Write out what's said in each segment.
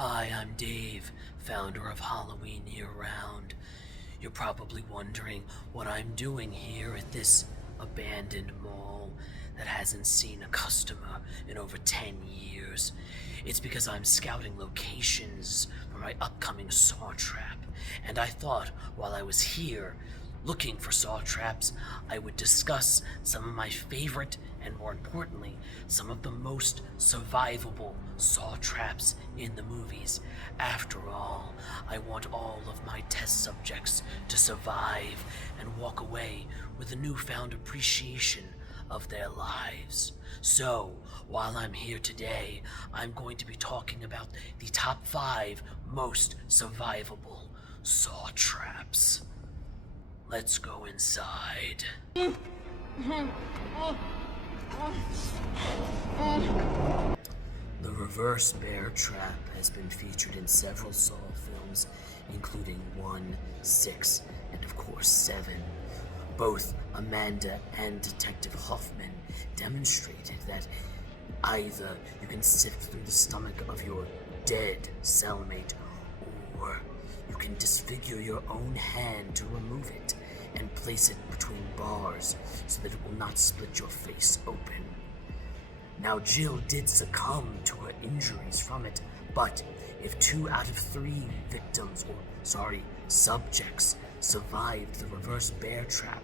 Hi, I'm Dave, founder of Halloween Year Round. You're probably wondering what I'm doing here at this abandoned mall that hasn't seen a customer in over 10 years. It's because I'm scouting locations for my upcoming saw trap, and I thought while I was here looking for saw traps, I would discuss some of my favorite and, more importantly, some of the most survivable saw traps in the movies. After all, I want all of my test subjects to survive and walk away with a newfound appreciation of their lives. So, while I'm here today, I'm going to be talking about the top 5 most survivable saw traps. Let's go inside. The reverse bear trap has been featured in several Saw films, including 1, 6, and of course 7. Both Amanda and Detective Hoffman demonstrated that either you can sift through the stomach of your dead cellmate, or you can disfigure your own hand to remove it and place it between bars so that it will not split your face open. Now, Jill did succumb to her injuries from it, but if 2 out of 3 subjects survived the reverse bear trap,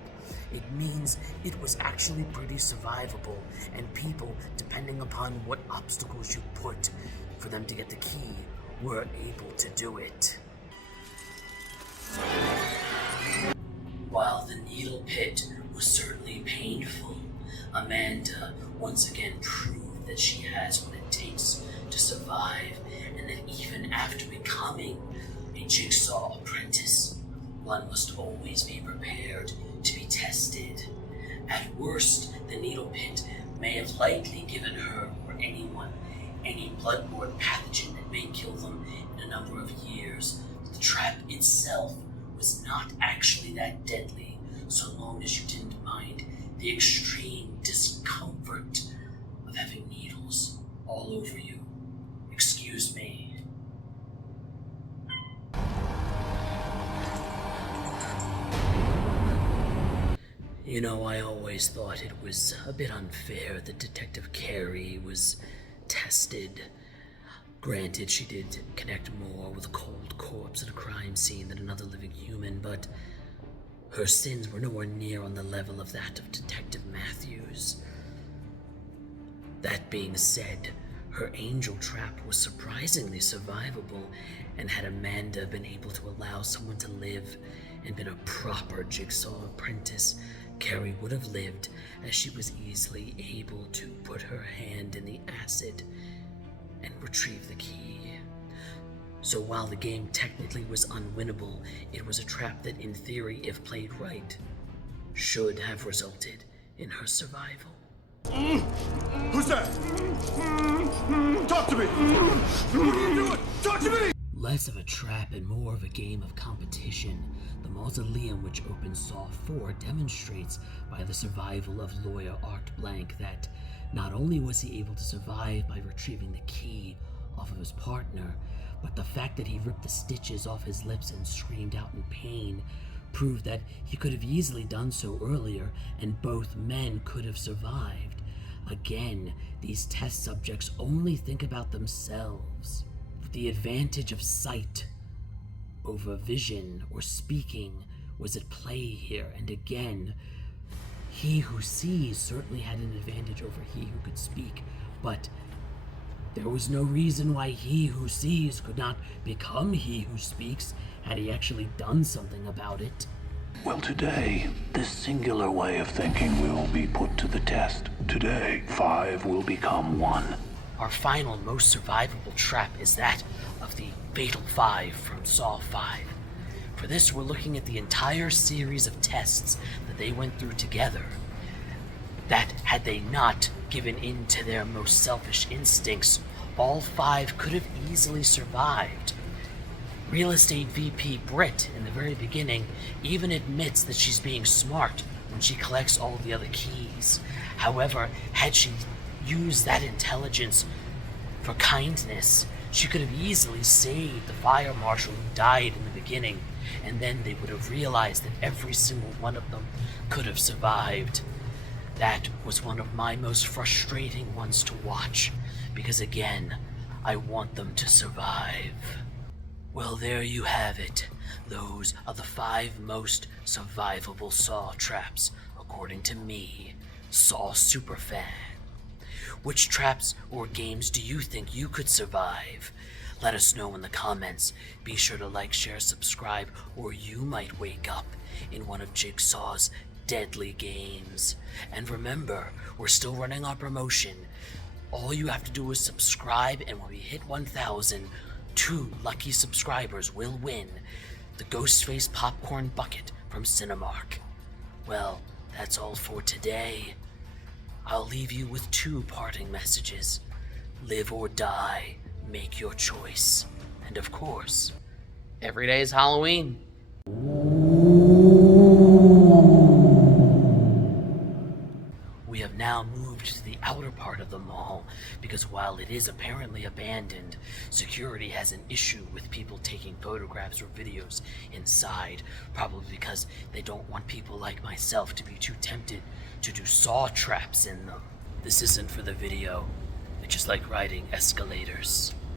it means it was actually pretty survivable, and people, depending upon what obstacles you put for them to get the key, were able to do it. While the needle pit was certainly painful, Amanda once again proved that she has what it takes to survive, and that even after becoming a Jigsaw apprentice, one must always be prepared to be tested. At worst, the needle pit may have likely given her or anyone any bloodborne pathogen that may kill them in a number of years. The trap itself was not actually that deadly, so long as you didn't mind the extreme discomfort of having needles all over you. Excuse me. You know, I always thought it was a bit unfair that Detective Carey was tested. Granted, she did connect more with a cold corpse at a crime scene than another living human, but her sins were nowhere near on the level of that of Detective Matthews. That being said, her angel trap was surprisingly survivable, and had Amanda been able to allow someone to live and been a proper Jigsaw apprentice, Carrie would have lived, as she was easily able to put her hand in the acid and retrieve the key. So while the game technically was unwinnable, it was a trap that, in theory, if played right, should have resulted in her survival. Who's that? Talk to me! What are you doing? Talk to me! Less of a trap and more of a game of competition, the mausoleum which opens Saw 4 demonstrates by the survival of lawyer Art Blank that not only was he able to survive by retrieving the key off of his partner, but the fact that he ripped the stitches off his lips and screamed out in pain proved that he could have easily done so earlier, and both men could have survived. Again, these test subjects only think about themselves. The advantage of sight over vision or speaking was at play here, and again, he who sees certainly had an advantage over he who could speak, but there was no reason why he who sees could not become he who speaks had he actually done something about it. Well, today, this singular way of thinking will be put to the test. Today, 5 will become 1. Our final, most survivable trap is that of the Fatal 5 from Saw 5. For this, we're looking at the entire series of tests that they went through together, that had they not given in to their most selfish instincts, all 5 could have easily survived. Real estate VP Britt, in the very beginning, even admits that she's being smart when she collects all the other keys. However, had she used that intelligence for kindness, She could have easily saved the fire marshal who died in the beginning, and then they would have realized that every single one of them could have survived. That was one of my most frustrating ones to watch, because again, I want them to survive. Well, there you have it. Those are the 5 most survivable Saw traps, according to me, Saw Superfan. Which traps or games do you think you could survive? Let us know in the comments. Be sure to like, share, subscribe, or you might wake up in one of Jigsaw's deadly games. And remember, we're still running our promotion. All you have to do is subscribe, and when we hit 1,000, 2 lucky subscribers will win the Ghostface Popcorn Bucket from Cinemark. Well, that's all for today. I'll leave you with 2 parting messages. Live or die, make your choice. And of course, every day is Halloween. We have now moved to the outer part of the mall because while it is apparently abandoned, security has an issue with people taking photographs or videos inside, probably because they don't want people like myself to be too tempted to do saw traps in them. This isn't for the video. It's just like riding escalators.